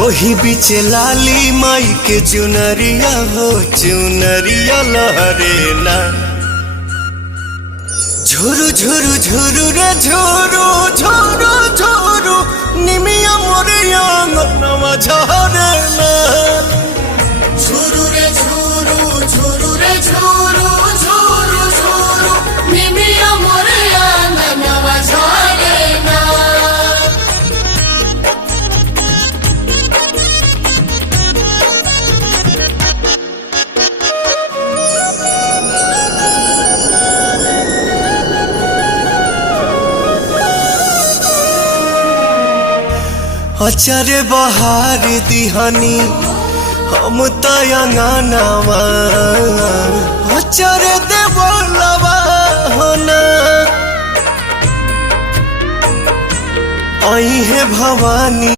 ओही बीचे लाली माई के चुनरिया हो चुनरिया लहरे ना। झुरु झुरु झुरु रे झुरु झुरु झुरु निमिया मोरिया नवा झरे ना। झुरु रे झुरु झुरु रे झुरु झुरु झुरु निमिया मोरिया नवा झरे ना। अचारे बहार दिहानी हम तयंगानावा अचारे देवलवा होना। आई है भवानी।